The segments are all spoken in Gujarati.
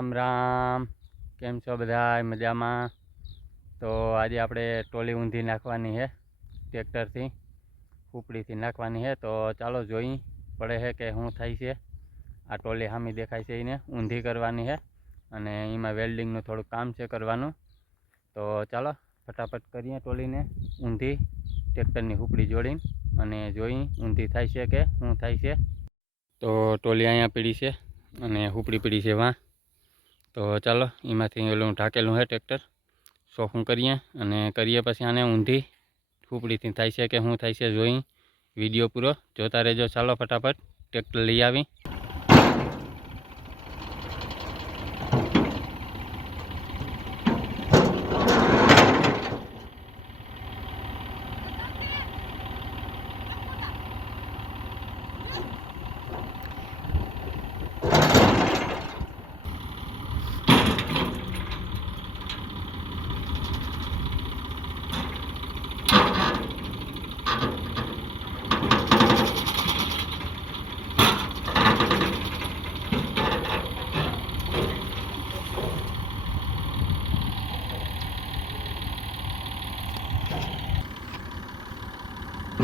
કેમ છો બધા મજામાં? તો આજે આપણે ટોલી ઊંધી નાખવાની છે ટ્રેક્ટરથી ઉપડીથી નાખવાની છે તો ચાલો જોઈ પડે છે કે શું થાય છે. આ ટોલી સામી દેખાય છે એને, ઊંધી કરવાની છે અને એમાં વેલ્ડિંગનું થોડુંક કામ છે કરવાનું. તો ચાલો, ફટાફટ કરીએ ટોલીને ઊંધી, ટ્રેક્ટરની ઉપડી જોડીને. અને જોઈ ઊંધી થાય છે કે શું થાય છે. તો ટોલી અહીંયા પીડી છે અને ઉપડી પીડી છે વાં તો ચાલો, એમાંથી ઓલું ઢાકેલું છે ટ્રેક્ટર. સોફું કરીએ અને કરીએ પછી આને ઊંધી. ફૂપડીથી થાય છે કે શું થાય છે જોઈ. વીડિયો પૂરો જોતા રહેજો. ચાલો ફટાફટ ટ્રેક્ટર લઈ આવી.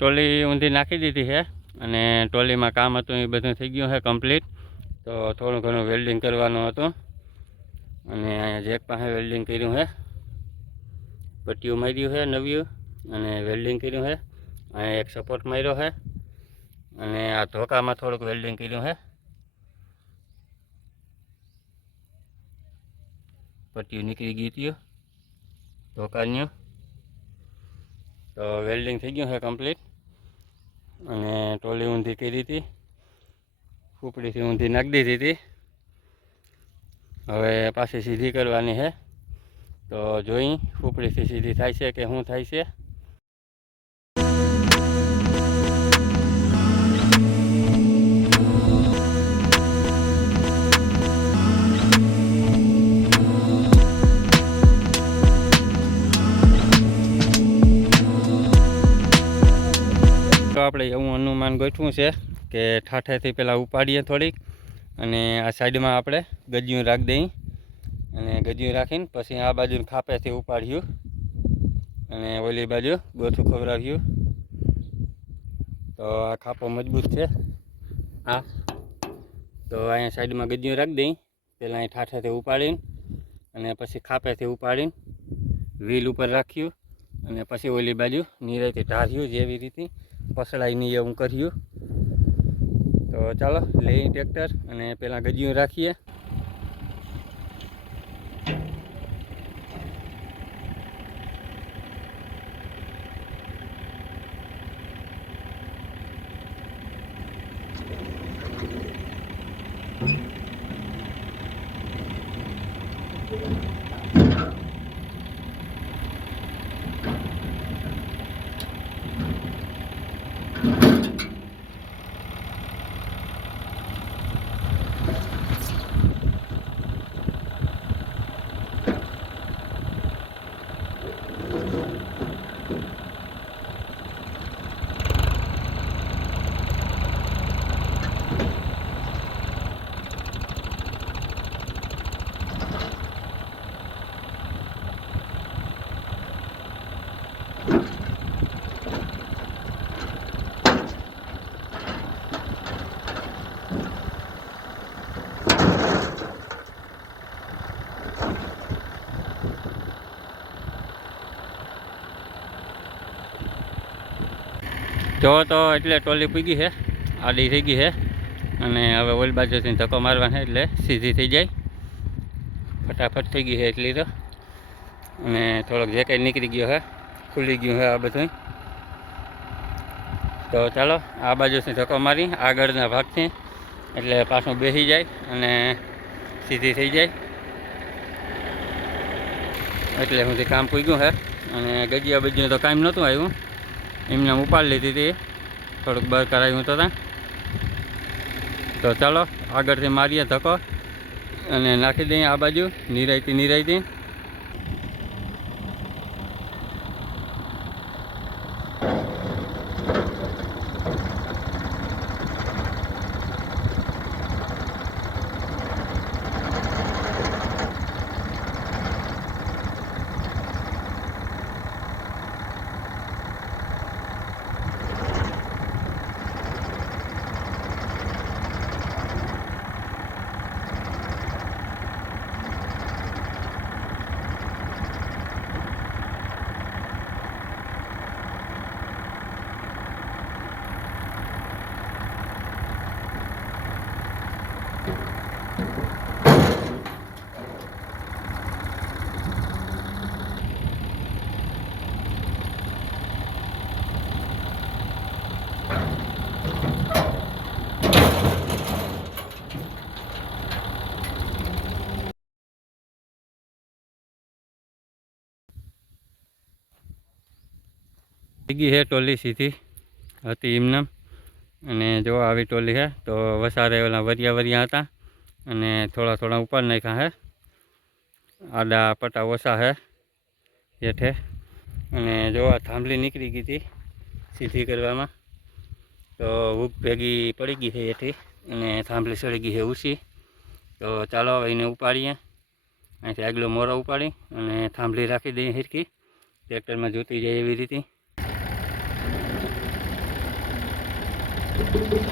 ટોલી ઊંધી નાખી દીધી છે અને ટોલીમાં કામ હતું એ બધું થઈ ગયું છે કમ્પ્લીટ. તો થોડું ઘણું વેલ્ડિંગ કરવાનું હતું. અને અહીંયા જેક પાસે વેલ્ડિંગ કર્યું છે. પટ્ટીઓ માર્યું છે નવ્યું અને વેલ્ડિંગ કર્યું છે. અહીંયા એક સપોર્ટ માર્યો છે. અને આ ધોકામાં થોડુંક વેલ્ડિંગ કર્યું છે. પટ્ટીઓ નીકળી ગઈ હતી. ધોકાની. તો વેલ્ડિંગ થઈ ગયું છે કમ્પ્લીટ. અને ટોલી ઊંધી કરી હતી ઉપડીથી ઊંધી નાખી દીધી હતી. હવે પાછી સીધી કરવાની છે. તો જોઈ ઉપડીથી સીધી થાય છે કે શું થાય છે? ગોઠવું છે કે ઠાઠેથી પહેલાં ઉપાડીએ થોડીક અને આ સાઈડમાં આપણે ગજિયું રાખી દઈ અને ગજિયું રાખીને પછી આ બાજુ ખાપેથી ઉપાડ્યું અને ઓલી બાજુ ગોથું ખવડાવ્યું. તો આ ખાપો મજબૂત છે. આ તો અહીંયા સાઈડમાં ગજિયું રાખી દઈ. પહેલાં અહીં ઠાઠેથી ઉપાડીને અને પછી ખાપેથી ઉપાડીને વ્હીલ ઉપર રાખ્યું અને પછી ઓલી બાજુ નીરેથી ઢાર્યું જેવી રીતે. પસડાઈ નહીં એવું કર્યું. તો ચાલો લઈ ટ્રેક્ટર અને પહેલાં ગજિયું રાખીએ. જો તો એટલે ટોલી પૂગી છે, આડી થઈ ગઈ છે. અને હવે ઓલ બાજુથી ધક્કો મારવા છે એટલે સીધી થઈ જાય. ફટાફટ થઈ ગઈ છે એટલી તો. અને થોડોક જે કંઈ નીકળી ગયો છે, ખુલી ગયું છે આ બધું તો ચાલો, આ બાજુથી ધક્કો મારી, આગળના ભાગથી. એટલે પાછું બેસી જાય અને સીધી થઈ જાય. એટલે હું કામ પૂગ્યું છે. અને ગજિયા બજિયા તો કામ નહોતું આવ્યું. એમને ઉપાડી લીધી હતી. થોડુંક બહાર કરાવ્યું તો ત્યાં. તો ચાલો, આગળથી મારીએ ધક્કો. અને નાખી દઈએ આ બાજુ. નિરાયતી નિરાયતી. થઈ હે ટોલી સીધી, હતી એમને અને જો આવી ટોલી હે તો વસારે ઓલા વરિયા વરિયા હતા અને થોડા થોડા ઉપર નાખ્યા હે આડા પટા ઓછા હે હેઠે. અને જો આ થાંભલી નીકળી ગઈ હતી સીધી કરવામાં, તો હૂક ભેગી પડી ગઈ છે હેઠી અને થાંભલી સડી ગઈ છે ઊંચી. તો ચાલો હવે એને ઉપાડીએ. અહીંથી આગલો મોરો ઉપાડી અને થાંભલી રાખી દઈએ હિરકી ટ્રેક્ટરમાં જોતી જાય એવી રીતે. Thank